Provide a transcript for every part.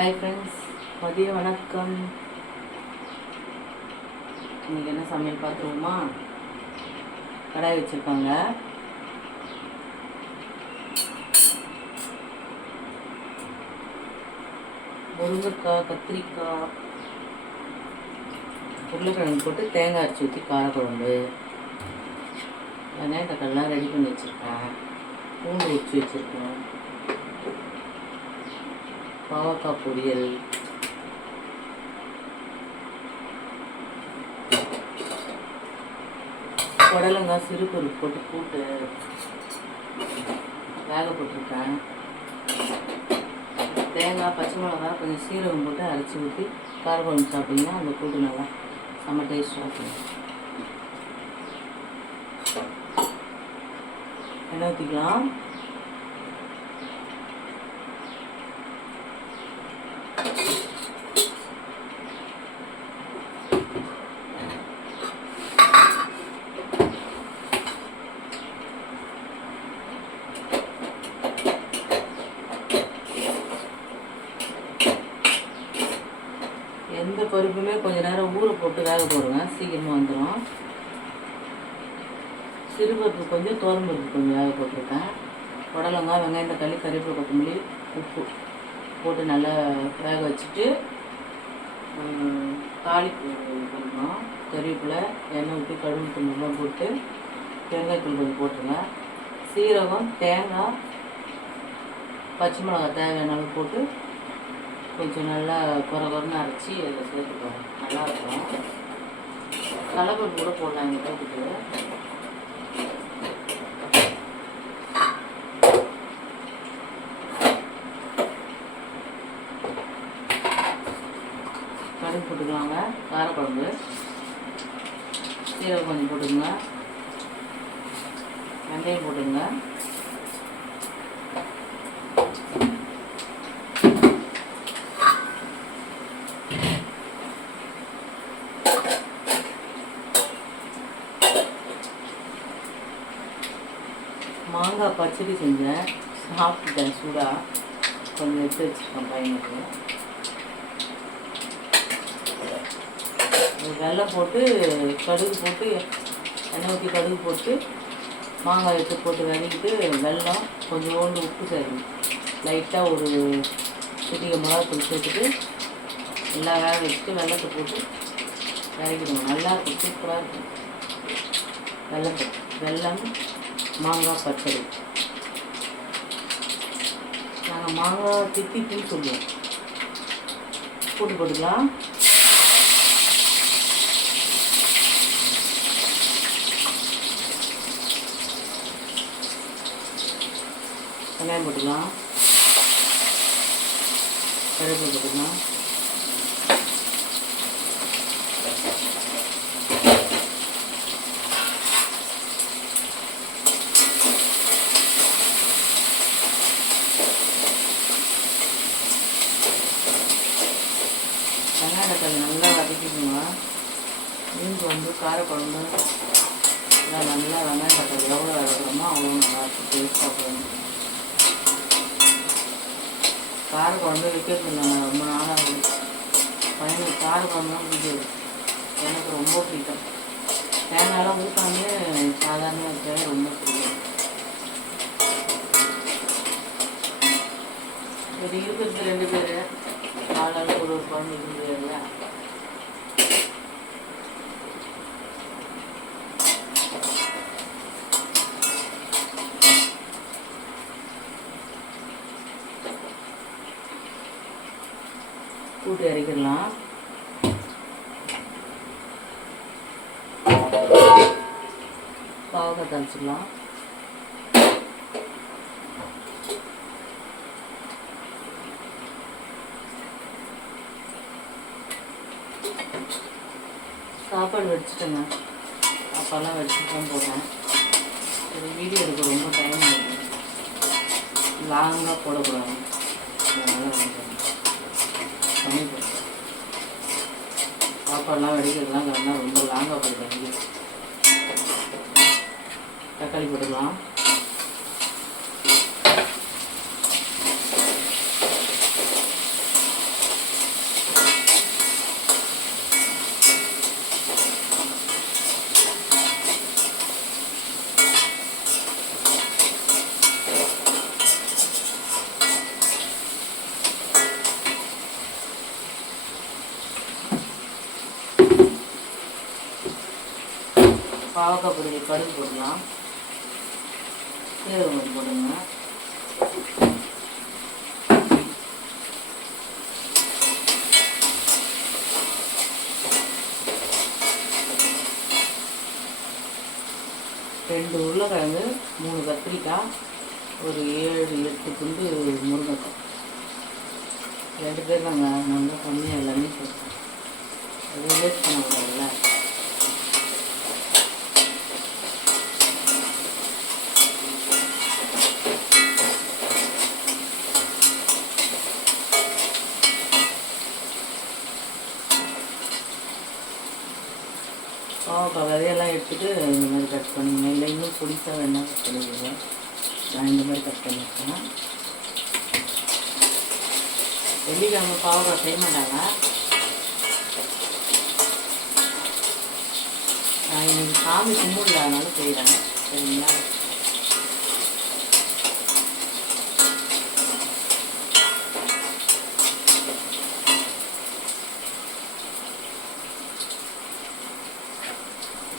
Hi friends, மதிய வணக்கம். இன்றைக்கி என்ன சமையல் பார்த்துருவோமா? கடாய் வச்சுருக்காங்க. முருங்கைக்காய், கத்திரிக்காய், உருளைக்கிழங்கு போட்டு தேங்காய் அரைச்சி ஊற்றி காரக்குழம்பு. வெங்காயம் தக்காளிலாம் ரெடி பண்ணி வச்சுருக்கேன். பூண்டு உரிச்சு வச்சுருக்கேன். பாவக்காய் பொரியல், புடலங்காய் சிறுபருப்பு போட்டு கூட்டு வேக போட்டிருக்கேன். தேங்காய், பச்சை மிளகாய், கொஞ்சம் சீரகம் போட்டு அரைச்சி ஊற்றி காரக்குழம்பு சாப்பிட்டிங்கன்னா அந்த கூட்டு நல்லா செம்ம டேஸ்ட்டாக இருக்கும். எண்ணெய் ஊற்றிக்கலாம். எந்த பருப்புமே கொஞ்சம் நேரம் ஊற போட்டு வேக போடுங்க, சீக்கிரமாக வந்துடும். சிறுபருப்பு கொஞ்சம், துவரம்பருப்பு கொஞ்சம் வேக போட்டிருக்கேன். புடலங்காய், வெங்காயம் தக்காளி, கறிவேப்பிலை, கொத்தமல்லி, உப்பு போட்டு நல்லா வேக வச்சுட்டு தாளிப்பு பண்ணணும். கறிவேப்பிலை, எண்ணெய் ஊற்றி கடுகு கொஞ்சமாக போட்டு வெங்காயத்தூள் கொஞ்சம் போட்டுருங்க. சீரகம், தேங்காய், பச்சை மிளகாய் தேவையான அளவு போட்டு கொஞ்சம் நல்லா குறன்னு அரைச்சி அதில் சேர்த்துக்கோங்க. நல்லாயிருக்கும். கடலைப்பருப்பு கூட போடலாம் எங்கள் போட்டுட்டு. கடுகு போட்டுக்கலாங்க. காரக்குழம்பு, சீரகம் கொஞ்சம் போட்டுக்கோங்க. வெந்தயம் போட்டுங்க. மாங்காய் பச்சடி செஞ்சேன், சாப்பிட்டுட்டேன் சூடாக. கொஞ்சம் எடுத்து வச்சுருக்கேன் பையனுக்கு. வெல்லம் போட்டு கடுகு போட்டு எண்ணெய் ஊற்றி கடுகு போட்டு மாங்காய் எடுத்து போட்டு வதக்கிட்டு வெல்லம் கொஞ்சோண்டு உப்பு சேர்க்கணும். லைட்டாக ஒரு சிட்டிகை மிளகாத்தூள் சேர்த்துட்டு நல்லா வேக வச்சுட்டு வெல்லத்தை போட்டு வதக்கிடுவோம். நல்லாயிருக்கும், சூப்பராக இருக்கும். வெல்லம் மாங்காய் பச்சடி. நாங்கள் மாங்காய் தித்திப்புன்னு சொல்லுவோம். போட்டுக்கலாம். வெங்காயம் போட்டுக்கலாம். கருவேப்பிலை போட்டுக்கலாம். வெங்காயம் தக்காளி நல்லா வதக்கிக்கோங்க. மீன் வந்து காரக்குழம்பு எல்லாம் நல்லா வெங்காயம் தக்காளி எவ்வளோ வதக்குறோமோ அவ்வளோ நல்லாயிருக்கும், டேஸ்ட்டாக போகணும். காரக்குழம்பு வைக்கிறது இல்லை, ரொம்ப நாளாக பையனுக்கு காரக்குழம்புலாம் பிடிக்காது. எனக்கு ரொம்ப பிடிக்கும். தேங்காயெல்லாம் ஊற்றாமே சாதாரணமாக இருக்கவே ரொம்ப பிடிக்கும். இது இருக்கிறது 2 பேர், ஆளால் ஒரு குழம்பு இருக்குது இல்லையா. கூட்டி அரைக்கிடலாம். பாவக்காய் தாளிச்சிடலாம். சாப்பாடு வடிச்சிட்டேங்க. அப்போல்லாம் வடிச்சுட்டு தான் போட்டேன். ஒரு வீடியோ எடுக்க ரொம்ப டைம் ஆகுது, லாங்காக போடக்கூடாது. அதனால் கம்மி போடுறேன். சாப்பாடெலாம் வடிக்கிறதுலாம் கரெக்டாக ரொம்ப லாங்காக போயிடுவாங்க. தக்காளி போட்டுக்கலாம். பாவக்காய் பொடி கடுகு போடலாம். சீரகம் போடுங்க. ரெண்டு உருளைக்கிழங்கு, 3 கத்திரிக்காய், ஒரு 7-8 துண்டு முருங்கைக்காய். 2 பேர் நாங்கள் நல்லா கம்மியாக எல்லாமே போட்டோம். அது வேஸ்ட் பண்ணக்கூடாதுல்ல. பாவக்காய் விதையெல்லாம் எடுத்துகிட்டு இந்த மாதிரி கட் பண்ணுங்க. இல்லை இன்னும் பொடிசாக வேணால் கட் பண்ணிடுங்க. நான் இந்த மாதிரி கட் பண்ணியிருக்கேன். வெள்ளிக்கிழமை பாவக்காய் செய்ய மாட்டாங்க. நான் இன்னைக்கு சாமி கும்பிடல, அதனால செய்கிறேன். சரிங்களா?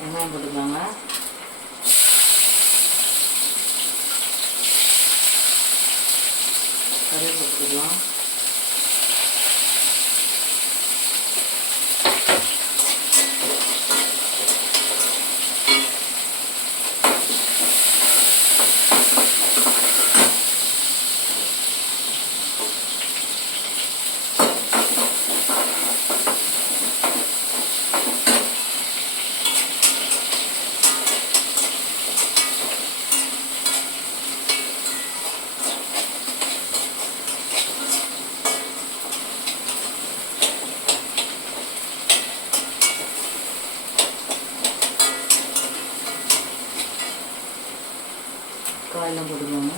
வெங்காயம் போட்டுக்கோங்க. கருவேப்பிலை போட்டுக்கலாம். காயெல்லாம் போட்டுக்கோங்க.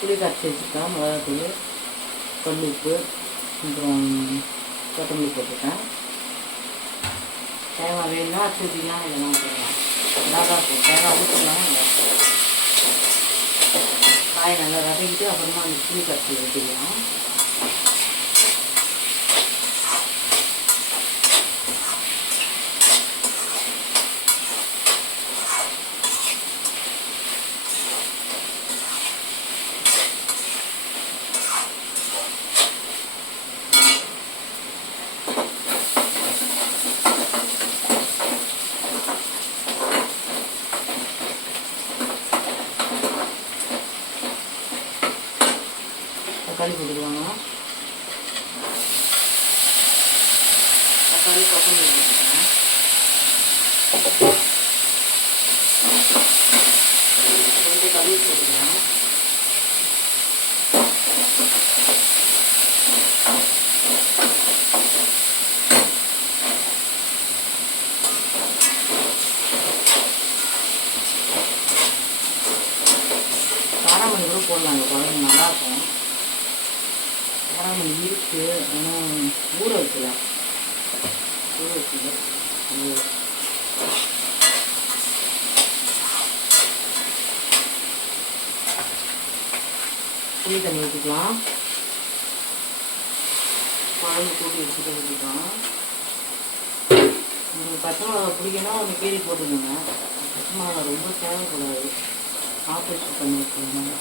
புளி கரைச்சி வச்சுருக்கேன். மிளகாத்தூள், கல் உப்பு, அப்புறம் கொத்தமல்லி போட்டுருக்கேன். தேங்காய் வேணும்னா அரைச்சி ஊற்றிக்கலாம், இதெல்லாம் போடலாம். தேங்காய் ஊற்றிக்கலாம். காய் நல்லா வதக்கிட்டு அப்புறமா அந்த புளி கரைச்சி ஊற்றிக்கலாம். தக்காளி போட்டுக்குவாங்க. தக்காளி கொத்தமல்லி போட்டுக்கலாம். கொஞ்சம் கழுவி போட்டுக்கலாம். காராமணி கூட போடலாம். அந்த குழம்பு நல்லாயிருக்கும். காராமணி இருக்குது, ஆனால் ஊற வைக்கல. புளி தண்ணி ஊற்றிக்கலாம். குழம்பு கூட்டி எடுத்துகிட்டு ஊற்றிக்கலாம். உங்களுக்கு பச்சை மிளகா பிடிக்கணும், ஒன்று கீரி போட்டுக்கோங்க. பச்சை மிளகா ரொம்ப தேவைப்படாது. ஆப்ரேஷன் பண்ணி வச்சுக்கோங்க.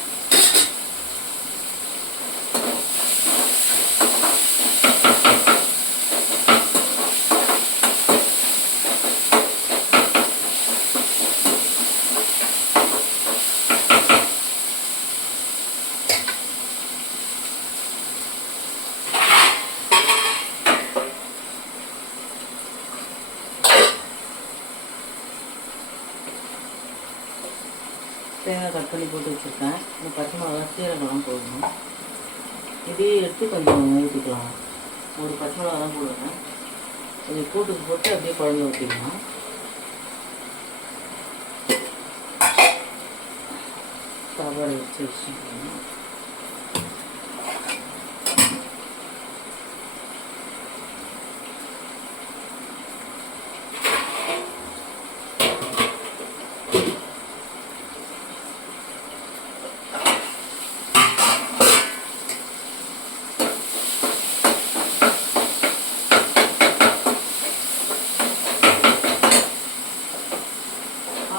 தேங்காய் கட் பண்ணி போட்டு வச்சுருக்கேன். இந்த பச்சை மிளகா, சீரகம்லாம் போடணும். இதையே எடுத்து கொஞ்சம் ஊற்றிக்கலாம். ஒரு பச்சை மிளகா தான் போடுவேன். கொஞ்சம் கூட்டுக்கு போட்டு அப்படியே குழம்பு ஊற்றிக்கலாம். சாப்பாடு வச்சு வச்சுக்கலாம்.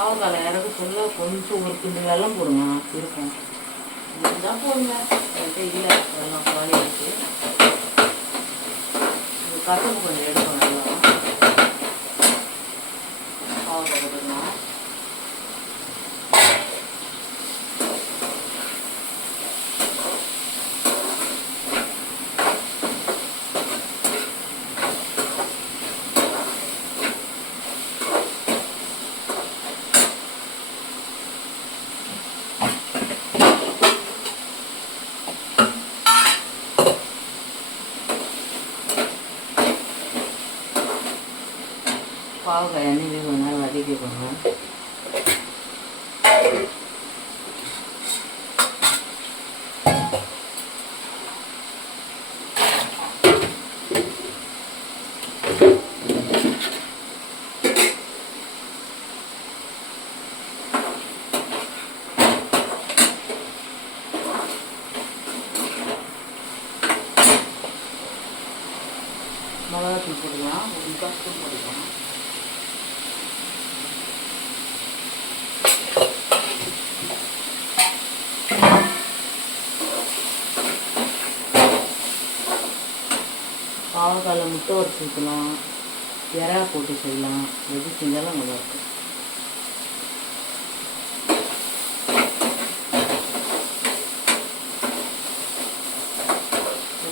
பாவக்காய் இறக்க சொல்ல கொஞ்சம் ஒரு கிண்டு வெல்லம் போடுங்க இருக்கும். இதுதான் போடுங்க, என்கிட்ட இல்லை வெல்லம் காலி இருக்குது. இது கசப்பு கொஞ்சம் எடுக்கும் நல்லா. பாவக்காய் போட்டுக்கலாம். பாவக்காய் எண்ணெய் கொஞ்ச நேரம் வதக்கிக்கோங்க. மிளகாத்தூள் போடலாம், ஒரு முக்கால் ஸ்பூன் போட்டுக்கலாம். பாவக்காயில் முட்டை உடச்சி ஊற்றலாம், இறா போட்டு செய்யலாம், எது செஞ்சாலும் நல்லாயிருக்கும்.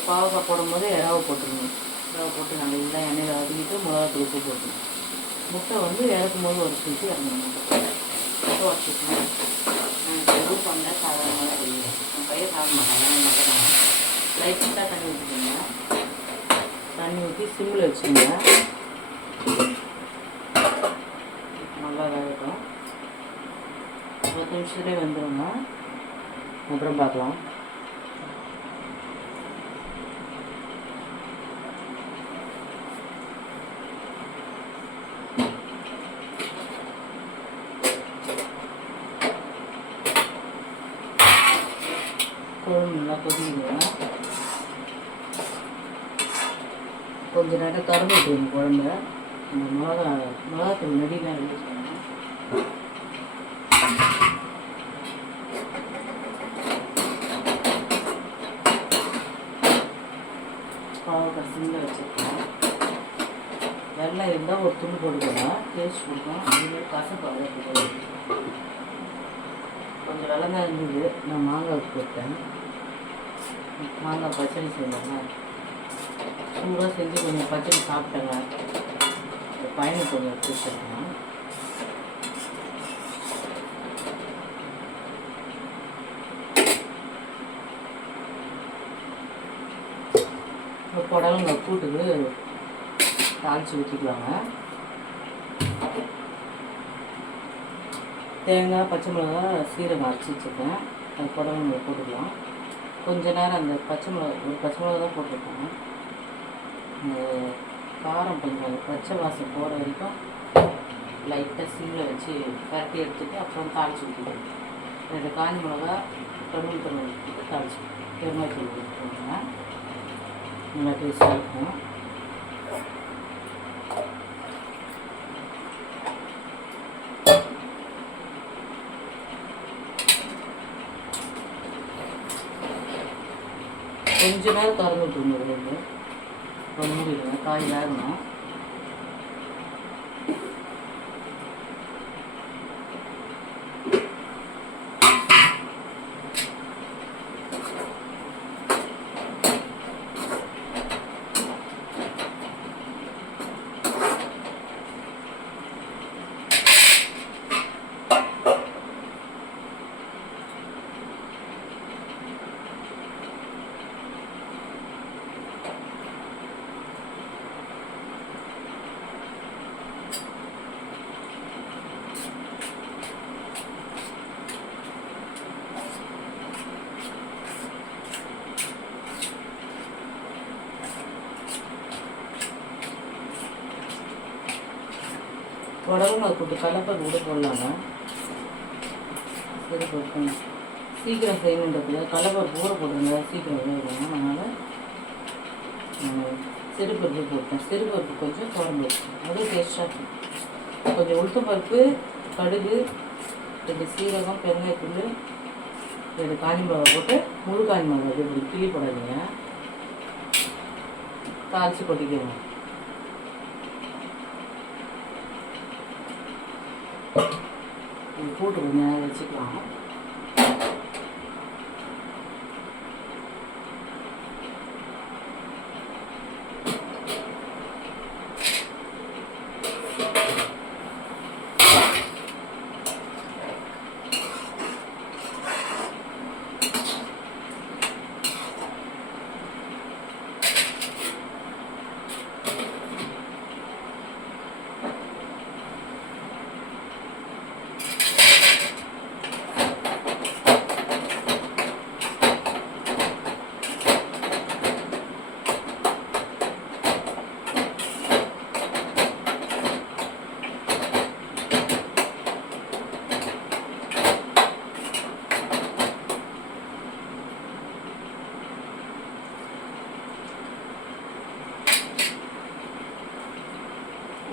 பாவக்காய் போடும்போது இறாவை போட்டுருணும். இறாவை போட்டு நல்லா எண்ணெயில் வதக்கிட்டு மிளகாத்தூள் உப்பு போட்டுருணும். முட்டை வந்து இறக்கும் போது உடச்சி வச்சு இறங்கணும். முட்டை உடச்சிக்கணும். நான் எதுவும் பண்ணல, சாதாரணமாக தான் இல்லை. என் பையன் சாப்பிட மாட்டாங்க, மட்டும் தான் லைட்டாக தண்ணி ஊற்றிக்கோங்க. தண்ணி ஊற்றி சிம்மில் வச்சுங்க. நல்லா வேகட்டும். 10 நிமிஷத்துலேயே வந்துடுங்க. அப்புறம் பார்க்கலாம். குழம்பு நல்லா கொதிக்குங்க. கொஞ்ச நேரம் திறந்து விட்டுருங்க குழம்பு. இந்த மிளகாத்தூள் நெடிலாம் ரெடி செய்யணும். பாவக்காய் சிம்மில் வச்சுருக்கோம். வெள்ளம் இருந்தால் ஒரு துண்டு போட்டுக்கோங்க, டேஸ்ட் கொடுக்கும். அதுவே கசப்பு அதை கொஞ்சம் வெள்ளம் தான் இருந்தது. நான் மாங்காய் போட்டேன். மாங்காய் பச்சடி செய்யலாங்க. சூடாக செஞ்சு கொஞ்சம் பச்சடி சாப்பிட்டேங்க. பையனுக்கு கொஞ்சம் எடுத்து வச்சுருக்கேன். புடலங்காய் கூட்டுக்கு தாளித்து ஊற்றிக்கலாங்க. தேங்காய், பச்சை மிளகா, சீரகம் அரைச்சி வச்சுருக்கேன். அது புடலங்காய் போட்டுக்கலாம். கொஞ்ச நேரம் அந்த பச்சை மிளகா தான் போட்டிருக்கேன். அந்த காரம் கொஞ்சம் பச்சை வாசம் போகிற வரைக்கும் லைட்டாக சிம்மில் வச்சு பரட்டி எடுத்துட்டு அப்புறம் தாளித்து ஊற்றிடுவோம். 2 காஞ்ச மிளகா, கடுகு தண்ணி தாளிச்சு பெருங்காயத்தூள் ஊற்றிக்கோங்க. நல்லா டேஸ்ட்டாக இருக்கும். கொஞ்ச நேரம் திறந்து விட்டுருங்க. மூடிடுங்க, காய் வேகணும். புடலங்காய் கூட்டு கடலைப்பருப்பு கூட போடலாங்க. சரி போட்டுங்க. சீக்கிரம் செய்யணுன்றதுல கடலைப்பருப்பு ஊற போட்டுருங்க, சீக்கிரம் வேகும். அதனால் சிறுபருப்பு போட்டேன். சிறுபருப்பு கொஞ்சம் குழம்பு வச்சேன், அதுவும் டேஸ்ட்டாக இருக்கும். கொஞ்சம் உளுத்தம் பருப்பு, கடுகு, 2 சீரகம், பெருங்காயத்தூள், 2 காஞ்சி மிளகா போட்டு, முழு காஞ்சி மிளகா இது இப்படி கிள்ளி போடாதீங்க, தாளித்து கொட்டிக்கணும். போட்டு கொஞ்சம் நேரம் வச்சுக்கலாம்.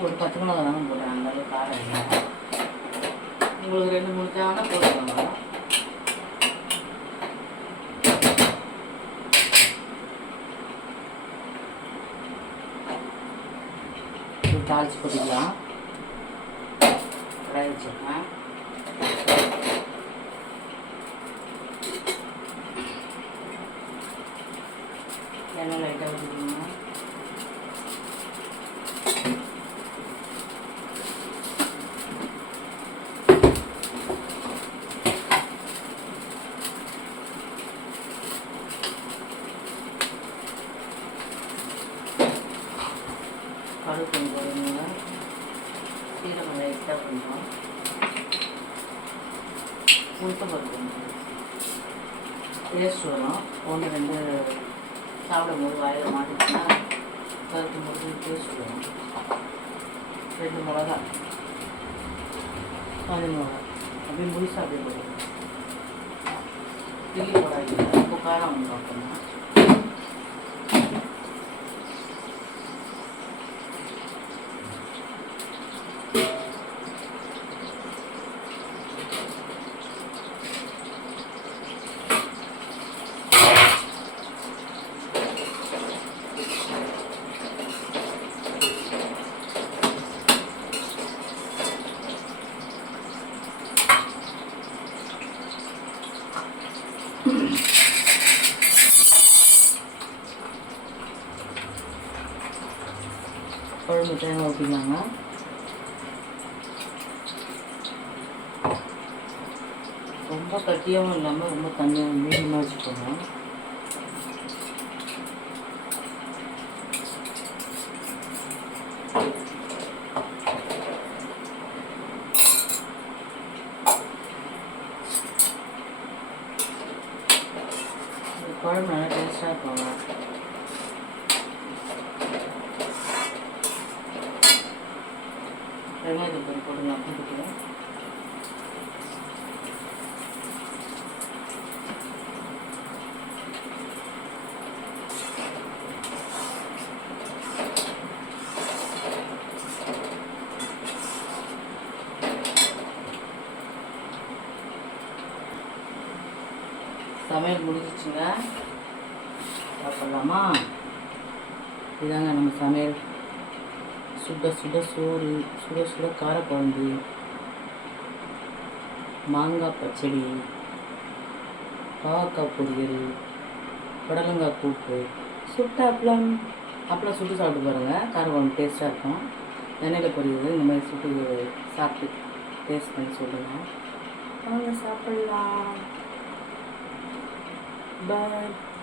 ஒரு 10 மிளகா தானே போட்டேன், அந்த அளவுக்கு காரம் இல்லை. உங்களுக்கு 2-3 தேவைன்னா போட்டுக்கோங்க. தாளிச்சு கொட்டிக்கலாம். கடாய் வச்சுருக்கேன். எண்ணெய் லைட்டாக ஊற்றிக்கோங்க. கடுகு கொஞ்சம் போடுங்க, சீரகம் லைட்டாக கொஞ்சம், உளுத்தம் பருப்பு டேஸ்ட் வரும். 1-2 சாப்பிடும்போது வாயில் மாட்டிச்சுன்னா கருக்கும் போது டேஸ்ட் வரும். 2 மிளகா, காஞ்சி மிளகா அப்படியே முழுசாக அப்படியே போடுங்க. கிள்ளி போடாதீங்க, ரொம்ப காரம் வந்து பார்க்கணும். குழம்பு தேங்காய் ஊற்றிக்கலாங்க. ரொம்ப கட்டியாகவும் இல்லாமல் ரொம்ப தண்ணியாக மீடியமாக வச்சுக்கோங்க. குழம்பு நல்லா டேஸ்ட்டாக இருக்குங்க. வெங்காயத்தை போட்டுக்கலாம். போட்டுக்கலாம். சமையல் முடிஞ்சிச்சுங்க, சாப்பிட்லாமா? இதாங்க நம்ம சமையல். சுட சுட சோறு, சுட சுட காரக்குழம்பு, மாங்காய் பச்சடி, பாவக்காய் பொரியல், புடலங்காய் கூட்டு, சுட்ட அப்பளம். அப்பளம் சுட்டு சாப்பிட்டு பாருங்கள், காரக்குழம்பு டேஸ்ட்டாக இருக்கும். எண்ணெயில் பொரியல் இந்த மாதிரி சுட்டு சாப்பிட்டு டேஸ்ட் பண்ணி சொல்லுங்கள். வாங்க சாப்பிட்லாம். Bye.